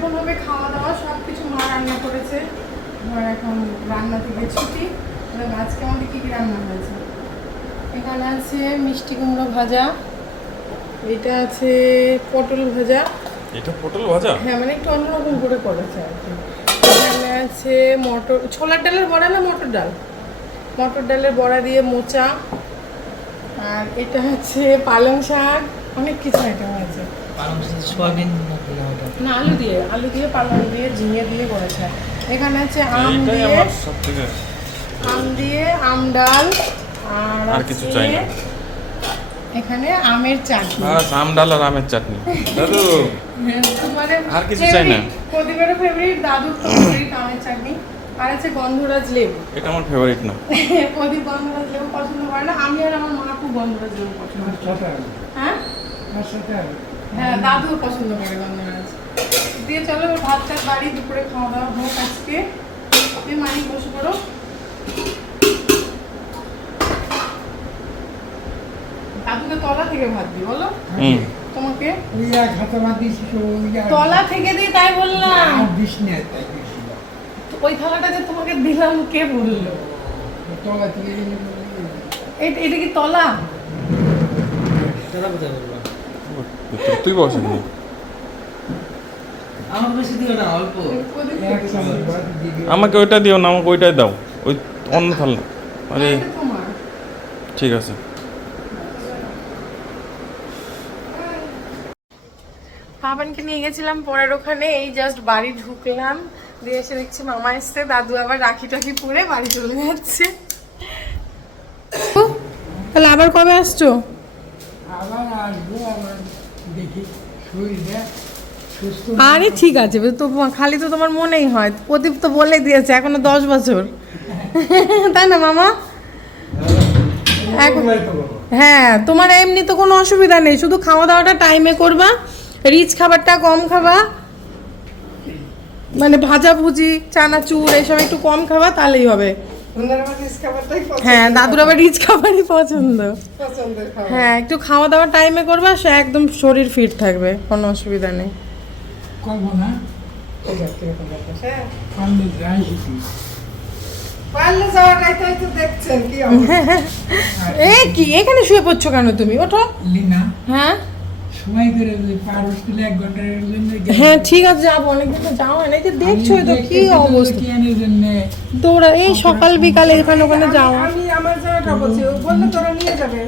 এখন হবে খাওয়া দাওয়া সব কিছু মা রান্না করেছে। এবার এখন রান্না থেকে ছুটি এবার আজকে আমাদের কী কী রান্না হয়েছে? এখানে আছে মিষ্টি কুমড়ো ভাজা এটা আছে পটল ভাজা। এটা পটল ভাজা? হ্যাঁ মানে একটু অন্যরকম করে করেছে আর কি। এখানে আছে মটর ছোলার ডালের বড়া না মটর ডাল? মটর ডালের বড়া দিয়ে মোচা আর এটা হচ্ছে পালং শাক অনেক কিছু আইটেম আছে। পালং শাক সোয়াবিন না আলু দিয়ে আলু দিয়ে পালং দিয়ে ঝিঙে দিয়ে করেছে। এখানে আছে আম দিয়ে আমার সব থেকে আম দিয়ে আম ডাল আর আর কিছু চাই না। এখানে আমের চাটনি। বাস আম ডাল আর আমের চাটনি। দাদু মানে আর কিছু চাই না। প্রদীপের ফেভারিট দাদুর তো ফেভারিট আমের চাটনি। আর আছে গন্ধরাজ লেবু। এটা আমার ফেভারিট না। প্রদীপ গন্ধরাজ লেবু পছন্দ করে না আমি আর আমার মা খুব গন্ধরাজ লেবু পছন্দ করে। হ্যাঁ? হ্যাঁ দাদুও পছন্দ করে গন্ধরাজ। দিয়ে চলো ভাত টাত বাড়ি দুপুরে খাওয়া দাওয়া হোক আজকে। দিয়ে মানি বসে পড়ো। দাদুকে তলা থেকে ভাত দিই বলো। তোমাকে। ওই এক ভাত দিয়েছি তো তলা থেকে দিই তাই বললাম। না, তাই ওই থালাটা যে তোমাকে দিলাম কে বলল? তলা থেকে এটা এটা কি তলা? দাদা কোথায় বলব তুই দিও। আমাকে ওইটা দিও না আমাকে ওইটাই দাও। ওই অন্য থাল। না আরে ঠিক আছে। পাপানকে নিয়ে গেছিলাম পরের ওখানে এই জাস্ট বাড়ি ঢুকলাম। দিয়ে এসে দেখছি মামা এসছে দাদু আবার রাখি টাকি পরে বাড়ি চলে যাচ্ছে। তাহলে আবার কবে আসছো? আবার আসব আবার আরে ঠিক আছে, তো খালি তো তোমার মনেই হয়। প্রদীপ তো বলে দিয়েছে, এখনও দশ বছর। তাই না, মামা? হ্যাঁ তোমার এমনি তো কোনো অসুবিধা নেই, শুধু খাওয়া দাওয়াটা টাইমে করবা রিচ খাবারটা কম খাবা। মানে ভাজা ভুজি চানাচুর এসব একটু কম খাবা, তাহলেই হবে। হ্যাঁ দাদুর আবার রিচ খাবারই পছন্দ। হ্যাঁ একটু খাওয়া দাওয়া টাইমে করবা সে একদম শরীর ফিট থাকবে কোনো অসুবিধা নেই। করব না শিখি এ কি এখানে শুয়ে পড়ছো কেন তুমি? ওঠো। হ্যাঁ? হ্যাঁ ঠিক আছে যাব। অনেকদিন তো যাওয়া হয় না যে দেখছ তো কি অবস্থা? তোরা এই সকাল বিকালে এখানে ওখানে যাওয়া আমি আমার জায়গাটা বলছি ও বললে তোরা নিয়ে যাবে।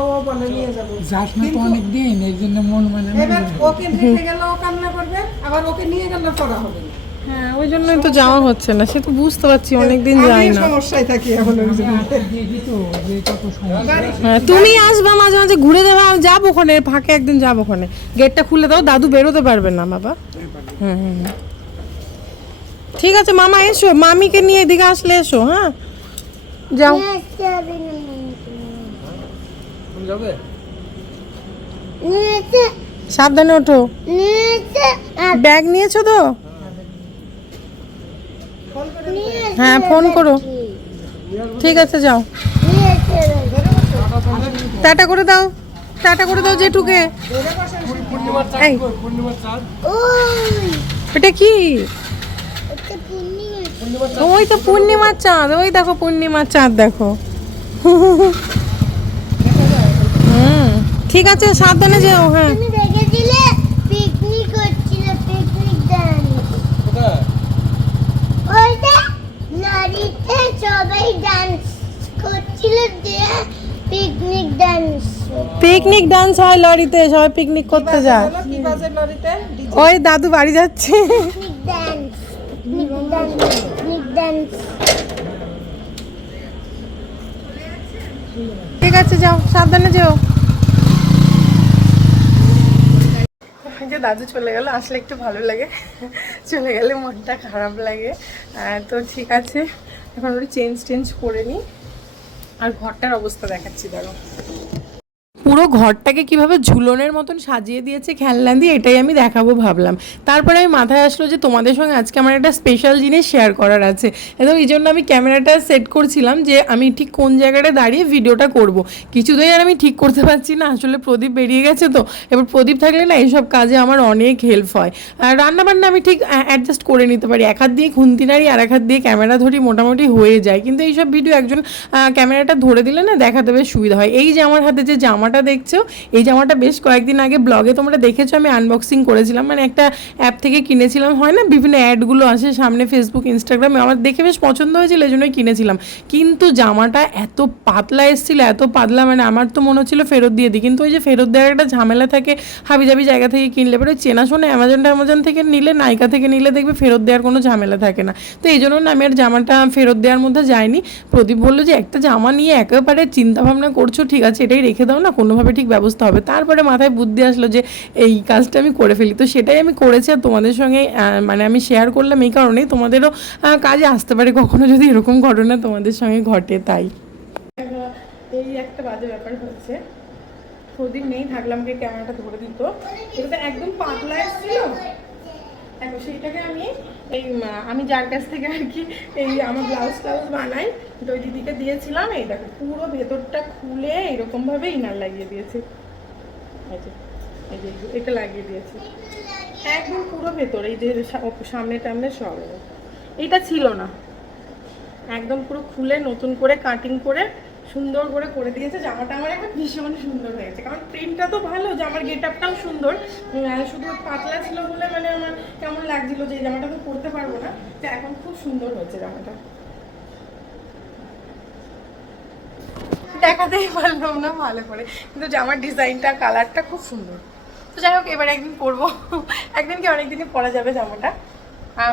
ও বলে নিয়ে যাব। যাস না তো অনেক দিন এর জন্য মন মানে এবার ওকে রেখে গেলে ও কান্না করবে আবার ওকে নিয়ে গেলে পড়া হবে না। হ্যাঁ ওই জন্যই তো যাওয়া হচ্ছে না সে তো বুঝতে পারছি অনেকদিন যাই না। সমস্যায় থাকি এখন হ্যাঁ তুমি আসবে মাঝে মাঝে ঘুরে দেবে আমি যাব ওখানে ফাঁকে একদিন যাব ওখানে। গেটটা খুলে দাও দাদু বেরোতে পারবে না বাবা। হুম হুম হুম। ঠিক আছে মামা এসো মামিকে নিয়ে এদিকে আসলে এসো হ্যাঁ। যাও। যাবে সাবধানে ওঠো। ব্যাগ নিয়েছো তো? হ্যাঁ ফোন করো। ঠিক আছে, যাও। টাটা করে দাও। টাটা করে দাও জেঠুকে। এটা কি? ওই তো পূর্ণিমার চাঁদ, ওই দেখো পূর্ণিমার চাঁদ দেখো। ঠিক আছে, সাবধানে যেও হ্যাঁ তুমি দেখেছিলে পিকনিক হচ্ছিল পিকনিক ডান্স কোথায় ওইটা লরিতে সবাই ডান্স করছিল দিয়ে পিকনিক ডান্স পিকনিক ডান্স হয় লরিতে সবাই পিকনিক করতে যায়। ওই দাদু বাড়ি যাচ্ছে। Picnic dance picnic dance picnic dance ঠিক আছে যাও সাবধানে যেও। যে দাদু চলে গেল আসলে একটু ভালো লাগে। চলে গেলে মনটা খারাপ লাগে। তো ঠিক আছে। এখন ওটা চেঞ্জ টেঞ্জ করে নিই। আর ঘরটার অবস্থা দেখাচ্ছি দাঁড়ো পুরো ঘরটাকে কীভাবে ঝুলনের মতন সাজিয়ে দিয়েছে খেলনা দিয়ে, এটাই আমি দেখাবো ভাবলাম। তারপরে আমি মাথায় আসলো যে তোমাদের সঙ্গে আজকে আমার একটা স্পেশাল জিনিস শেয়ার করার আছে। এবং এই জন্য আমি ক্যামেরাটা সেট করছিলাম যে আমি ঠিক কোন জায়গাটা দাঁড়িয়ে ভিডিওটা করব। কিছুতেই আর আমি ঠিক করতে পারছি না, আসলে প্রদীপ বেরিয়ে গেছে তো। এবার প্রদীপ থাকলে না এইসব কাজে আমার অনেক হেল্প হয়। আর রান্নাবান্না আমি ঠিক অ্যাডজাস্ট করে নিতে পারি। এক হাত দিয়ে খুন্তি নাড়ি আর এক হাত দিয়ে ক্যামেরা ধরি মোটামুটি হয়ে যায়। কিন্তু এইসব ভিডিও একজন ক্যামেরাটা ধরে দিলে না দেখাতে বেশ সুবিধা হয়। এই যে আমার হাতে যে জামাটা দেখছ? এই জামাটা বেশ কয়েকদিন আগে ব্লগে তোমরা দেখেছ, আমি আনবক্সিং করেছিলাম। মানে একটা অ্যাপ থেকে কিনেছিলাম। হয় না? বিভিন্ন অ্যাডগুলো আসে সামনে ফেসবুক ইনস্টাগ্রামে আমার দেখে বেশ পছন্দ হয়েছিল এই জন্যই কিনেছিলাম। কিন্তু জামাটা এত পাতলা এসেছিল, এত পাতলা মানে আমার তো মনে হচ্ছিল ফেরত দিয়ে দিই। কিন্তু ওই যে ফেরত দেওয়ার একটা ঝামেলা থাকে, হাবিজাবি জায়গা থেকে কিনলে। এবারে চেনাশোনা অ্যামাজন অ্যামাজন থেকে নিলে নাইকা থেকে নিলে দেখবে ফেরত দেওয়ার কোনো ঝামেলা থাকে না। তো এই জন্য আমি আর জামাটা ফেরত দেওয়ার মধ্যে যাইনি। প্রদীপ বলল যে, একটা জামা নিয়ে একেবারে চিন্তা ভাবনা করছ, ঠিক আছে, এটাই রেখে দাও না কোনোভাবে ঠিক ব্যবস্থা হবে। তারপরে মাথায় বুদ্ধি আসলো যে, এই কাজটা আমি করে ফেলি। তো সেটাই আমি করেছি আর তোমাদের সঙ্গে মানে আমি শেয়ার করলাম এই কারণেই। তোমাদেরও কাজে আসতে পারে কখনো যদি এরকম ঘটনা তোমাদের সঙ্গে ঘটে তাই। এই একটা বাজে ব্যাপার হচ্ছে নেই থাকলাম আমাকে ক্যামেরাটা ধরে দিত। এটা একদম পাতলা এসেছিল। দেখো সেইটাকে আমি এই আমি যার কাছ থেকে আর কি এই আমার ব্লাউজ টাউজ বানাই তো দিদিকে দিয়েছিলাম, এই দেখো, পুরো ভেতরটা খুলে এরকমভাবে ইনার লাগিয়ে দিয়েছে। যে এটা লাগিয়ে দিয়েছি। একদম পুরো ভেতর, এই যে সামনে টামনে সব। এইটা ছিল না। একদম পুরো খুলে নতুন করে কাটিং করে সুন্দর করে করে দিয়েছে। জামাটা আমার এখন ভীষণ সুন্দর হয়েছে। কারণ প্রিন্টটা তো ভালো, জামার গেট আপটাও সুন্দর শুধু পাতলা ছিল বলে মানে আমার কেমন লাগছিল যে জামাটা তো পরতে পারব না, তো এখন খুব সুন্দর হয়েছে জামাটা। দেখাতেই পারলাম না ভালো করে। কিন্তু জামার ডিজাইনটা কালারটা খুব সুন্দর। তো যাই হোক, এবার একদিন পরবো। একদিন কি অনেকদিনই পরা যাবে জামাটা।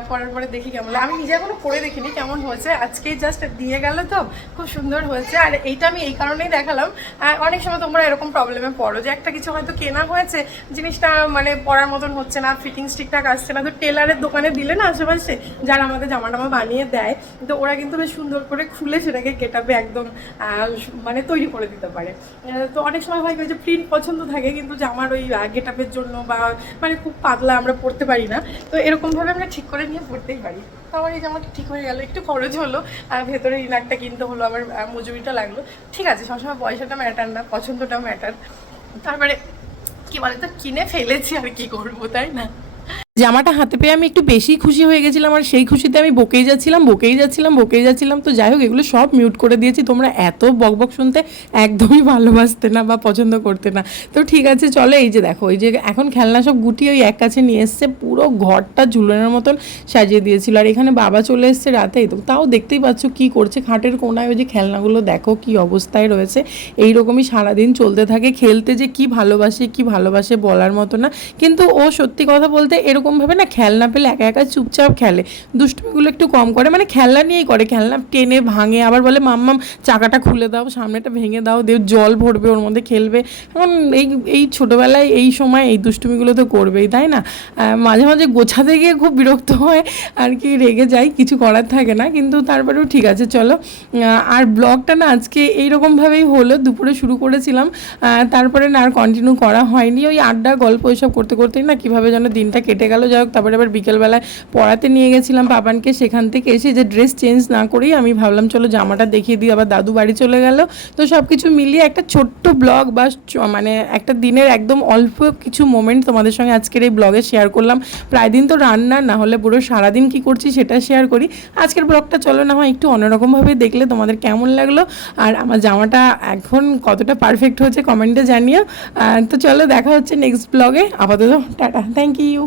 পরার পরে দেখি কেমন আমি নিজে এখনও পরে দেখিনি কেমন হয়েছে। আজকেই জাস্ট দিয়ে গেল তো, খুব সুন্দর হয়েছে। আর এইটা আমি এই কারণেই দেখালাম। অনেক সময় তোমরা এরকম প্রবলেমে পড়ো যে একটা কিছু হয়তো কেনা হয়েছে, জিনিসটা মানে পরার মতন হচ্ছে না ফিটিংস ঠিকঠাক আসছে না। তো টেলারের দোকানে দিলে না আশেপাশে যারা আমাদের জামা টামা বানিয়ে দেয়, তো ওরা কিন্তু বেশ সুন্দর করে খুলে সেটাকে কেটাবে একদম মানে তৈরি করে দিতে পারে। তো অনেক সময় হয় যে প্রিন্ট পছন্দ থাকে, কিন্তু জামার ওই গেটাপের জন্য বা মানে খুব পাতলা আমরা পড়তে পারি না। তো এরকমভাবে আমরা ঠিক করে নিয়ে পড়তেই পারি। তো আমার এই জামাটা ঠিক হয়ে গেল, একটু খরচ হলো, আর ভেতরে ইনারটা কিনতে হলো, আমার মজুরিটা লাগল। ঠিক আছে, সবসময় পয়সাটা ম্যাটার না পছন্দটা ম্যাটার তারপরে কি বলে তো কিনে ফেলেছি আর কি করব, তাই না? জামাটা হাতে পেয়ে আমি একটু বেশি খুশি হয়ে গেছিলাম আর সেই খুশিতে আমি বকেই যাচ্ছিলাম বকেই যাচ্ছিলাম বকেই যাচ্ছিলাম। তো যাই হোক, এগুলো সব মিউট করে দিয়েছি। তোমরা এত বকবক শুনতে একদমই ভালোবাসতে না বা পছন্দ করতে না। তো ঠিক আছে, চলো এই যে দেখো, এই যে এখন খেলনা সব গুটিয়ে ওই এক কাছে নিয়ে এসছে, পুরো ঘরটা ঝুলানোর মতন সাজিয়ে দিয়েছিল। আর এখানে বাবা চলে এসছে রাতেই তো তাও দেখতেই পাচ্ছ কি করছে। খাটের কোনায় ওই যে খেলনাগুলো দেখো কি অবস্থায় রয়েছে। এইরকমই সারাদিন চলতে থাকে। খেলতে যে কি ভালোবাসে কি ভালোবাসে বলার মতো না। কিন্তু ও সত্যি কথা বলতে এরকমভাবে না খেলনা পেলে একা একা চুপচাপ খেলে। দুষ্টুমিগুলো একটু কম করে মানে খেলনা নিয়েই করে। খেলনা টেনে ভাঙে, আবার বলে মাম্মাম চাকাটা খুলে দাও, সামনেটা ভেঙে দাও দিয়ে জল ভরবে, ওর মধ্যে খেলবে। এখন এই এই ছোটোবেলায় এই সময় এই দুষ্টুমিগুলো তো করবেই, তাই না? মাঝে মাঝে গোছাতে গিয়ে খুব বিরক্ত হয়, আর কি রেগে যাই, কিছু করার থাকে না, কিন্তু তারপরেও ঠিক আছে, চলো। আর ব্লগটা না আজকে এইরকমভাবেই হলো, দুপুরে শুরু করেছিলাম। তারপরে না আর কন্টিনিউ করা হয়নি। ওই আড্ডা, গল্প, এসব করতে, করতেই না কীভাবে যেন দিনটা কেটে গেল। যাই হোক, তারপরে আবার বিকেলবেলায় পড়াতে নিয়ে গেছিলাম পাপানকে সেখান থেকে এসে যে ড্রেস চেঞ্জ না করেই আমি ভাবলাম, চলো জামাটা দেখিয়ে দিই, আবার দাদু বাড়ি চলে গেল। তো সব কিছু মিলিয়ে একটা ছোট্ট ব্লগ বা মানে একটা দিনের একদম অল্প কিছু মোমেন্ট তোমাদের সঙ্গে আজকের এই ব্লগে শেয়ার করলাম। প্রায় দিন তো রান্না, না হলে পুরো সারাদিন কি করছি সেটা শেয়ার করি। আজকের ব্লগটা চলো না হয় একটু অন্যরকমভাবে দেখলে তোমাদের কেমন লাগল। আর আমার জামাটা এখন কতটা পারফেক্ট হয়েছে কমেন্টে জানিও। তো চলো দেখা হচ্ছে নেক্সট ব্লগে আপাতত টাটা থ্যাংক ইউ